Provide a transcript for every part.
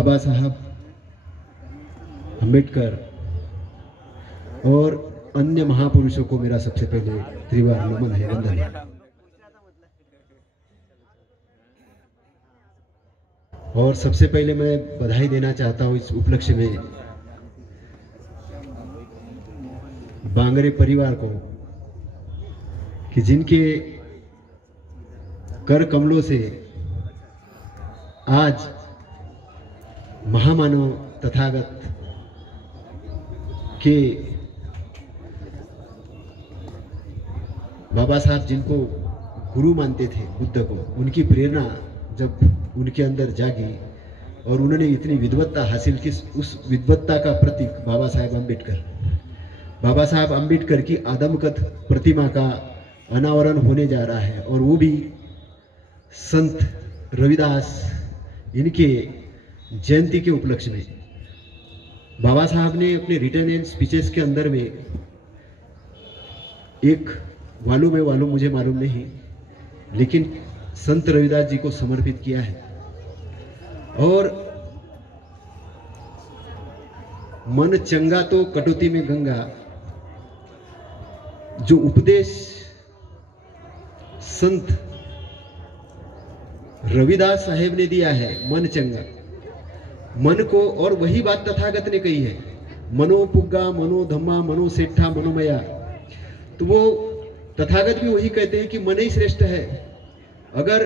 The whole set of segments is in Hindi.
बाबा साहब अम्बेडकर और अन्य महापुरुषों को मेरा सबसे पहले त्रिवार नमन है, वंदन है। और सबसे पहले मैं बधाई देना चाहता हूं इस उपलक्ष्य में बांगरे परिवार को कि जिनके कर कमलों से आज महामानव तथागत के बाबा साहब जिनको गुरु मानते थे बुद्ध को, उनकी प्रेरणा जब उनके अंदर जागी और उन्होंने इतनी विद्वत्ता हासिल की, उस विद्वत्ता का प्रतीक बाबा साहब अम्बेडकर की आदमकद प्रतिमा का अनावरण होने जा रहा है। और वो भी संत रविदास इनके जयंती के उपलक्ष्य में। बाबा साहब ने अपने रिटर्न एंड स्पीचेस के अंदर में एक वालू मुझे मालूम नहीं, लेकिन संत रविदास जी को समर्पित किया है। और मन चंगा तो कटौती में गंगा, जो उपदेश संत रविदास साहेब ने दिया है, मन चंगा मन को, और वही बात तथागत ने कही है, मनो पुग्गा मनो धम्मा मनो सेठा मनोमया। तो वो तथागत भी वही कहते हैं कि मन ही श्रेष्ठ है। अगर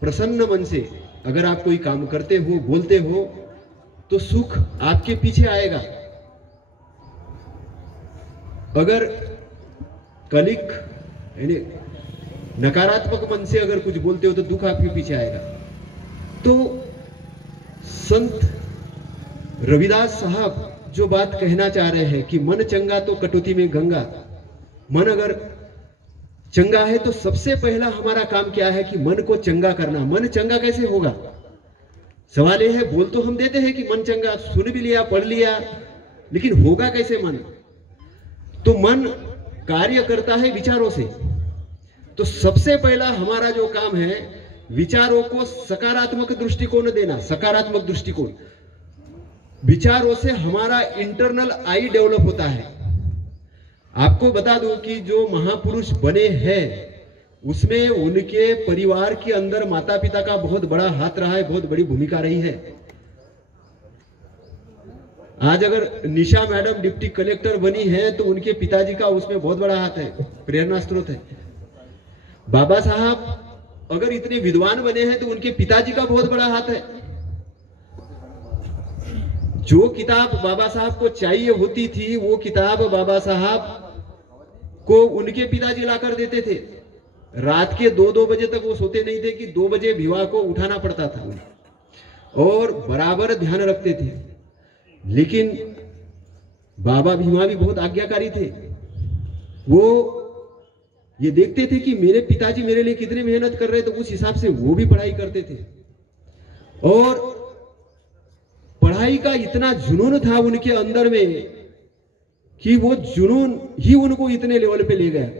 प्रसन्न मन से अगर आप कोई काम करते हो, बोलते हो, तो सुख आपके पीछे आएगा। अगर कलिक यानी नकारात्मक मन से अगर कुछ बोलते हो तो दुख आपके पीछे आएगा। तो संत रविदास साहब जो बात कहना चाह रहे हैं कि मन चंगा तो कटौती में गंगा, मन अगर चंगा है तो सबसे पहला हमारा काम क्या है कि मन को चंगा करना। मन चंगा कैसे होगा? सवाल यह है, बोल तो हम देते हैं कि मन चंगा, सुन भी लिया, पढ़ लिया, लेकिन होगा कैसे मन? तो मन कार्य करता है विचारों से। तो सबसे पहला हमारा जो काम है, विचारों को सकारात्मक दृष्टिकोण देना। सकारात्मक दृष्टिकोण, विचारों से हमारा इंटरनल आई डेवलप होता है। आपको बता दूं कि जो महापुरुष बने हैं उसमें उनके परिवार के अंदर माता पिता का बहुत बड़ा हाथ रहा है, बहुत बड़ी भूमिका रही है। आज अगर निशा मैडम डिप्टी कलेक्टर बनी है तो उनके पिताजी का उसमें बहुत बड़ा हाथ है, प्रेरणा स्रोत है। बाबा साहब अगर इतने विद्वान बने हैं तो उनके पिताजी का बहुत बड़ा हाथ है। जो किताब बाबा साहब को चाहिए होती थी वो किताब बाबा साहब को उनके पिताजी लाकर देते थे। रात के 2-2 बजे तक वो सोते नहीं थे कि 2 बजे विवाह को उठाना पड़ता था उन्हें, और बराबर ध्यान रखते थे। लेकिन बाबा भीमा भी बहुत आज्ञाकारी थे। वो ये देखते थे कि मेरे पिताजी मेरे लिए कितनी मेहनत कर रहे, तो उस हिसाब से वो भी पढ़ाई करते थे। और पढ़ाई का इतना जुनून था उनके अंदर में कि वो जुनून ही उनको इतने लेवल पे ले गया।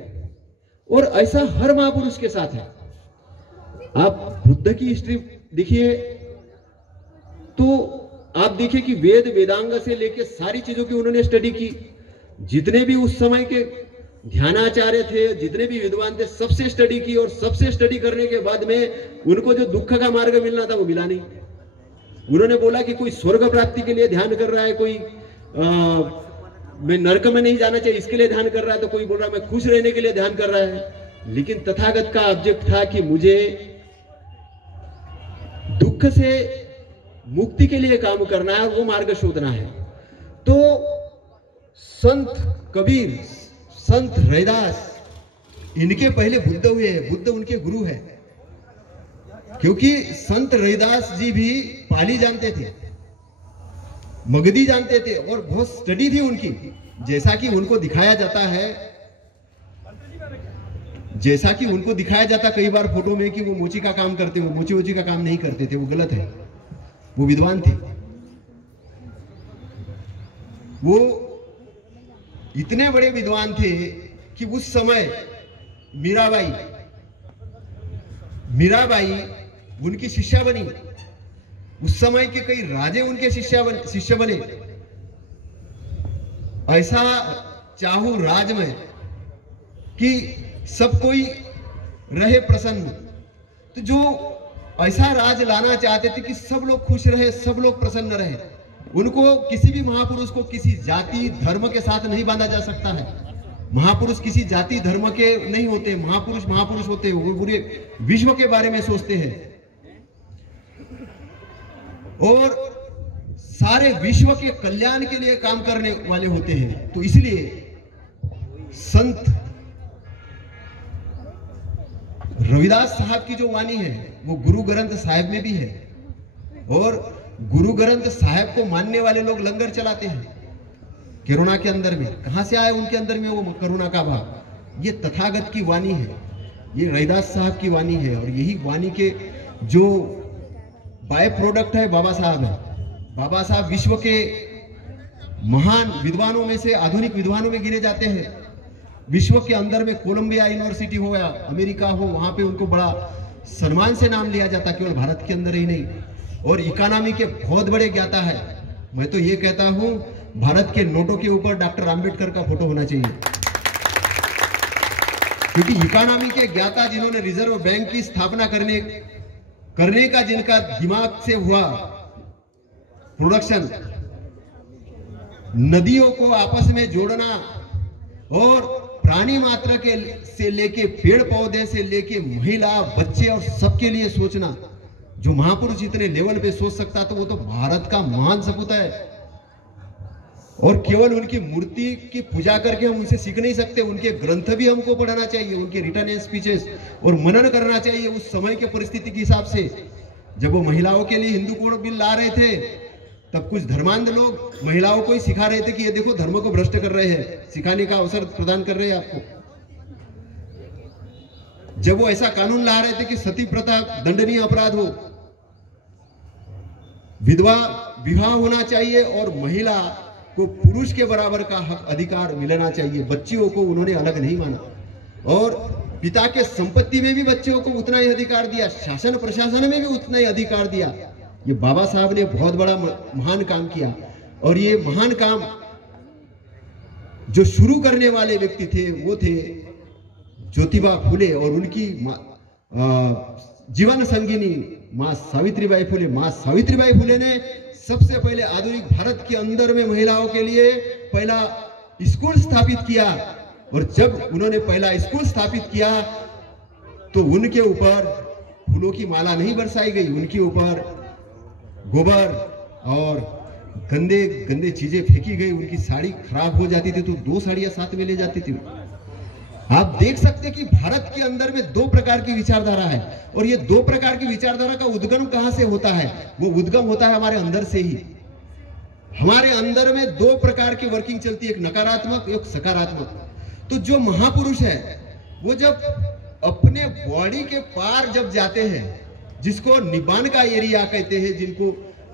और ऐसा हर महापुरुष के साथ है। आप बुद्ध की हिस्ट्री देखिए तो आप देखिए कि वेद वेदांग से लेके सारी चीजों की उन्होंने स्टडी की। जितने भी उस समय के ध्यानाचार्य थे, जितने भी विद्वान थे, सबसे स्टडी की। और सबसे स्टडी करने के बाद में उनको जो दुख का मार्ग मिलना था वो मिला नहीं। उन्होंने बोला कि कोई स्वर्ग प्राप्ति के लिए ध्यान कर रहा है, कोई मैं नरक में नहीं जाना चाहिए इसके लिए ध्यान कर रहा है, तो कोई बोल रहा है मैं खुश रहने के लिए ध्यान कर रहा है। लेकिन तथागत का ऑब्जेक्ट था कि मुझे दुख से मुक्ति के लिए काम करना है, वो मार्ग शोधना है। तो संत कबीर, संत रविदास, इनके पहले बुद्ध हुए हैं। बुद्ध उनके गुरु है, क्योंकि संत रविदास जी भी पाली जानते थे, मगधी जानते थे, और बहुत स्टडी थी उनकी। जैसा कि उनको दिखाया जाता है, जैसा कि उनको दिखाया जाता कई बार फोटो में कि वो मोची का काम करते, वो मोची वोची का काम नहीं करते थे, वो गलत है। वो विद्वान थे। वो इतने बड़े विद्वान थे कि उस समय मीराबाई उनकी शिष्या बनी। उस समय के कई राजे उनके शिष्य बने। ऐसा चाहू राज में कि सब कोई रहे प्रसन्न। तो जो ऐसा राज लाना चाहते थे कि सब लोग खुश रहे, सब लोग प्रसन्न रहे, उनको किसी भी महापुरुष को किसी जाति धर्म के साथ नहीं बांधा जा सकता है। महापुरुष किसी जाति धर्म के नहीं होते। महापुरुष महापुरुष होते हैं, वो पूरे विश्व के बारे में सोचते हैं और सारे विश्व के कल्याण के लिए काम करने वाले होते हैं। तो इसलिए संत रविदास साहब की जो वाणी है वो गुरु ग्रंथ साहिब में भी है, और गुरु ग्रंथ साहिब को मानने वाले लोग लंगर चलाते हैं कोरोना के अंदर में। कहां से आया उनके अंदर में वो करुणा का भाव? ये तथागत की वाणी है, ये रविदास साहब की वाणी है, और यही वाणी के जो बाय प्रोडक्ट है बाबा साहब है। बाबा साहब विश्व के महान विद्वानों में से, आधुनिक विद्वानों में गिने जाते हैं। विश्व के अंदर में कोलंबिया यूनिवर्सिटी हो या अमेरिका हो, वहां पे उनको बड़ा सम्मान से नाम लिया जाता, केवल भारत के अंदर ही नहीं। और इकोनॉमी के बहुत बड़े ज्ञाता है। मैं तो ये कहता हूं भारत के नोटों के ऊपर डॉक्टर आंबेडकर का फोटो होना चाहिए, क्योंकि इकोनॉमी के ज्ञाता जिन्होंने रिजर्व बैंक की स्थापना करने का जिनका दिमाग से हुआ प्रोडक्शन, नदियों को आपस में जोड़ना और प्राणी मात्र के से लेके पेड़ पौधे से लेके महिला बच्चे और सबके लिए सोचना, जो महापुरुष इतने लेवल पे सोच सकता तो वो तो भारत का महान सपूत है। और केवल उनकी मूर्ति की पूजा करके हम उनसे सीख नहीं सकते, उनके ग्रंथ भी हमको पढ़ना चाहिए, उनके रिटर्न एंड स्पीचेस, और मनन करना चाहिए उस समय के परिस्थिति के हिसाब से। जब वो महिलाओं के लिए हिंदू कोड बिल ला रहे थे, तब कुछ धर्मांध लोग महिलाओं को ही सिखा रहे थे कि ये देखो धर्म को भ्रष्ट कर रहे हैं, सिखाने का अवसर प्रदान कर रहे हैं आपको। जब वो ऐसा कानून ला रहे थे कि सती प्रथा दंडनीय अपराध हो, विधवा विवाह होना चाहिए और महिला को पुरुष के बराबर का हक अधिकार मिलना चाहिए, बच्चियों को उन्होंने अलग नहीं माना। और पिता के संपत्ति में भी बच्चों को उतना ही अधिकार दिया, शासन प्रशासन में भी उतना ही अधिकार दिया। ये बाबा साहब ने बहुत बड़ा महान काम किया, और ये महान काम जो शुरू करने वाले व्यक्ति थे वो थे ज्योतिबा फुले, और उनकी जीवन संगिनी मां सावित्रीबाई फुले। मां सावित्रीबाई फुले ने सबसे पहले आधुनिक भारत के अंदर में महिलाओं के लिए पहला स्कूल स्थापित किया, और जब उन्होंने पहला स्कूल स्थापित किया तो उनके ऊपर फूलों की माला नहीं बरसाई गई, उनके ऊपर गोबर और गंदे गंदे चीजें फेंकी गई। उनकी साड़ी खराब हो जाती थी तो 2 साड़ियां साथ में ले जाती थी। आप देख सकते कि भारत के अंदर में 2 प्रकार की विचारधारा है, और ये 2 प्रकार की विचारधारा का उद्गम कहां से होता है? वो उद्गम होता है हमारे अंदर से ही। हमारे अंदर में 2 प्रकार की वर्किंग चलती है, एक नकारात्मक एक सकारात्मक। तो जो महापुरुष है वो जब अपने बॉडी के पार जब जाते हैं, जिसको निब्बान का एरिया कहते हैं, जिनको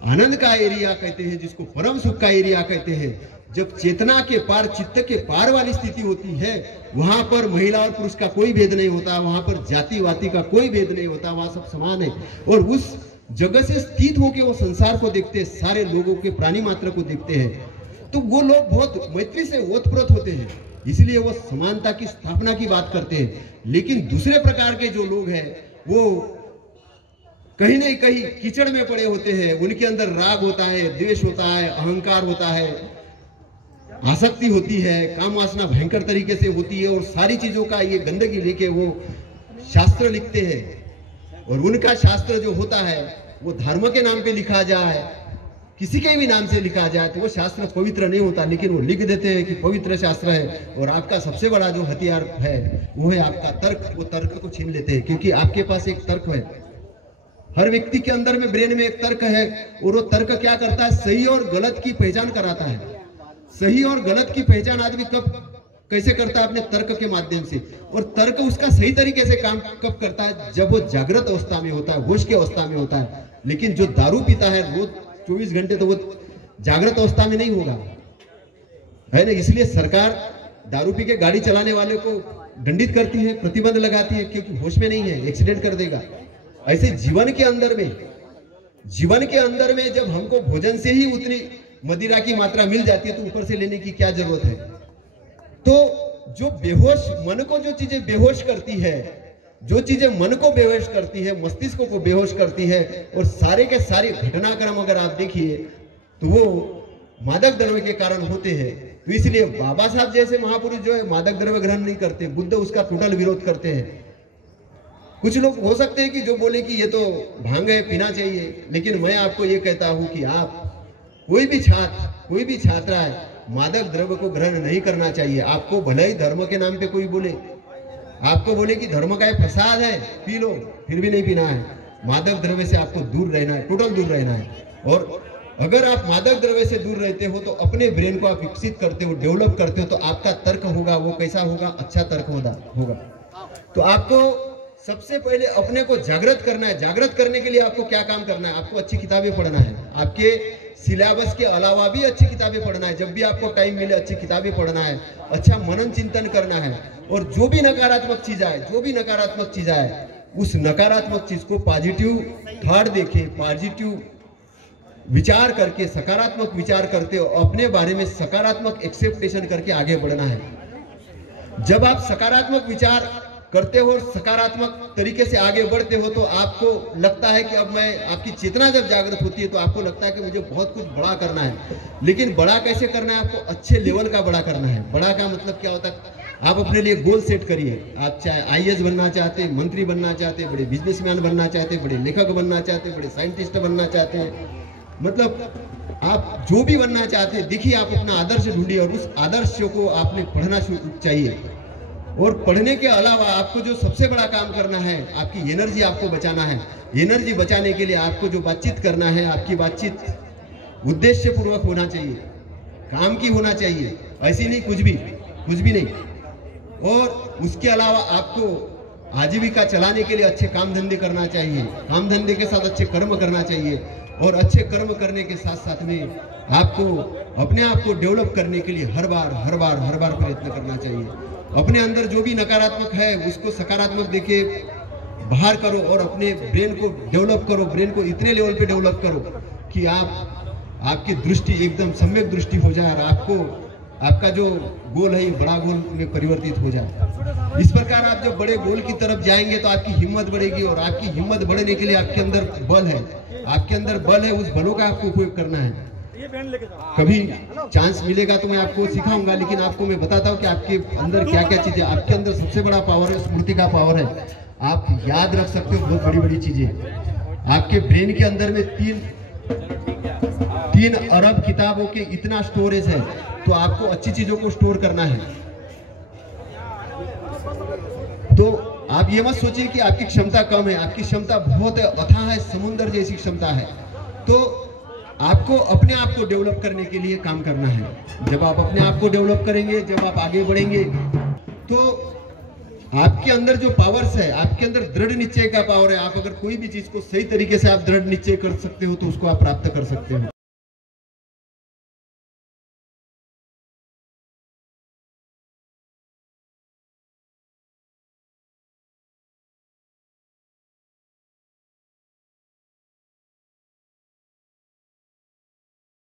आनंद का एरिया कहते हैं, जिसको परम सुख का एरिया कहते हैं, जब चेतना के पार, चित्त के पार वाली स्थिति होती है, वहां पर महिला और पुरुष का कोई भेद नहीं होता, वहां पर जाति वाति का कोई भेद नहीं होता, वहां सब समान है। और उस जगह से स्थित होकर वो संसार को देखते हैं, सारे लोगों के प्राणी मात्र को देखते हैं। तो वो लोग बहुत मैत्री से ओतप्रोत होते हैं, इसलिए वो समानता की स्थापना की बात करते हैं। लेकिन दूसरे प्रकार के जो लोग हैं वो कहीं नहीं कहीं कीचड़ में पड़े होते हैं, उनके अंदर राग होता है, द्वेष होता है, अहंकार होता है, आसक्ति होती है, काम वासना भयंकर तरीके से होती है, और सारी चीजों का ये गंदगी लेके वो शास्त्र लिखते हैं। और उनका शास्त्र जो होता है वो धर्म के नाम पे लिखा जाए, किसी के भी नाम से लिखा जाए तो वो शास्त्र पवित्र नहीं होता, लेकिन वो लिख देते हैं कि पवित्र शास्त्र है। और आपका सबसे बड़ा जो हथियार है वो है आपका तर्क। वो तर्क को छीन लेते हैं, क्योंकि आपके पास एक तर्क है। हर व्यक्ति के अंदर में ब्रेन में एक तर्क है, और वो तर्क क्या करता है? सही और गलत की पहचान कराता है। सही और गलत की पहचान आदमी कैसे करता है? अपने तर्क के माध्यम से। और तर्क उसका सही तरीके से काम कब करता है? जब वो जागृत अवस्था में होता है, होश की अवस्था में होता है। लेकिन जो दारू पीता है रोज 24 घंटे, तो वो जागृत अवस्था में नहीं होगा, है ना। इसलिए सरकार दारू पी के गाड़ी चलाने वाले को दंडित करती है, प्रतिबंध लगाती है, क्योंकि होश में नहीं है, एक्सीडेंट कर देगा। ऐसे जीवन के अंदर में जीवन के अंदर में जब हमको भोजन से ही उतनी मदिरा की मात्रा मिल जाती है तो ऊपर से लेने की क्या जरूरत है। तो जो बेहोश मन को जो चीजें बेहोश करती है, जो चीजें मन को बेहोश करती है, मस्तिष्क को बेहोश करती है, और सारे के सारे घटनाक्रम अगर आप देखिए तो वो मादक द्रव्य के कारण होते हैं। तो इसलिए बाबा साहब जैसे महापुरुष जो है मादक द्रव्य ग्रहण नहीं करते, बुद्ध उसका टोटल विरोध करते हैं। कुछ लोग हो सकते हैं कि जो बोले कि ये तो भांग है, पीना चाहिए, लेकिन मैं आपको ये कहता हूं कि आप कोई भी छात्र, कोई भी छात्रा है, मादक द्रव्य को ग्रहण नहीं करना चाहिए। आपको भले ही धर्म के नाम पे कोई बोले, आपको बोले कि धर्म का प्रसाद है पी लो, फिर भी नहीं पीना है। मादक द्रव्य से आपको दूर रहना है, टोटल दूर रहना है। और अगर आप मादक द्रव्य से दूर रहते हो तो अपने ब्रेन को आप विकसित करते हो, डेवलप करते हो, तो आपका तर्क होगा वो कैसा होगा, अच्छा तर्क होगा। तो आपको सबसे पहले अपने को जागृत करना है। जागृत करने के लिए आपको क्या काम करना है, आपको अच्छी किताबें पढ़ना है, आपके सिलेबस के अलावा भी अच्छी किताबें पढ़ना है। जब भी आपको टाइम मिले अच्छी किताबें पढ़ना है, अच्छा मनन चिंतन करना है। और जो भी नकारात्मक चीज आए, जो भी नकारात्मक चीज आए, उस नकारात्मक चीज को पॉजिटिव थॉट देके, पॉजिटिव विचार करके, सकारात्मक विचार करते हो, अपने बारे में सकारात्मक एक्सेप्टेशन करके आगे बढ़ना है। जब आप सकारात्मक विचार करते हो और सकारात्मक तरीके से आगे बढ़ते हो तो आपको लगता है कि अब मैं, आपकी चेतना जब जागृत होती है तो आपको लगता है कि मुझे बहुत कुछ बड़ा करना है। लेकिन बड़ा कैसे करना है, आपको अच्छे लेवल का बड़ा करना है। बड़ा का मतलब क्या होता है, आप अपने लिए गोल सेट करिए। आप चाहे आईएएस बनना चाहते हैं, मंत्री बनना चाहते हैं, बड़े बिजनेसमैन बनना चाहते हैं, बड़े लेखक बनना चाहते हैं, बड़े साइंटिस्ट बनना चाहते हैं, मतलब आप जो भी बनना चाहते हैं, देखिए आप अपना आदर्श ढूंढिए और उस आदर्श को आपने पढ़ना चाहिए। और पढ़ने के अलावा आपको जो सबसे बड़ा काम करना है, आपकी एनर्जी आपको बचाना है। एनर्जी बचाने के लिए आपको जो बातचीत करना है, आपकी बातचीत उद्देश्य पूर्वक होना चाहिए, काम की होना चाहिए, ऐसी नहीं कुछ भी नहीं। और उसके अलावा आपको आजीविका चलाने के लिए अच्छे काम धंधे करना चाहिए, काम धंधे के साथ अच्छे कर्म करना चाहिए। और अच्छे कर्म करने के साथ साथ में आपको अपने आप को डेवलप करने के लिए हर बार प्रयत्न करना चाहिए। अपने अंदर जो भी नकारात्मक है उसको सकारात्मक देके बाहर करो और अपने ब्रेन को डेवलप करो। ब्रेन को इतने लेवल पे डेवलप करो कि आपकी दृष्टि एकदम सम्यक दृष्टि हो जाए और आपका जो गोल है बड़ा गोल में परिवर्तित हो जाए। इस प्रकार आप जब बड़े गोल की तरफ जाएंगे तो आपकी हिम्मत बढ़ेगी और आपकी हिम्मत बढ़ने के लिए आपके अंदर बल है, आपके अंदर बल है, उस बलों का आपको उपयोग करना है। कभी चांस मिलेगा तो मैं आपको सिखाऊंगा, लेकिन आपको मैं बताता हूँ कि आपके अंदर क्या क्या चीजें, आपके अंदर सबसे बड़ा पावर है स्मृति का पावर है। आप याद रख सकते हो बहुत बड़ी चीजें। आपके ब्रेन के अंदर में 3 अरब किताबों के इतना स्टोरेज है, तो आपको अच्छी चीजों को स्टोर करना है। तो आप ये मत सोचिए कि आपकी क्षमता कम है, आपकी क्षमता बहुत है, अथाह है, समुद्र जैसी क्षमता है। तो आपको अपने आप को डेवलप करने के लिए काम करना है। जब आप अपने आप को डेवलप करेंगे, जब आप आगे बढ़ेंगे, तो आपके अंदर जो पावर्स है, आपके अंदर दृढ़ निश्चय का पावर है। आप अगर कोई भी चीज को सही तरीके से आप दृढ़ निश्चय कर सकते हो तो उसको आप प्राप्त कर सकते हो।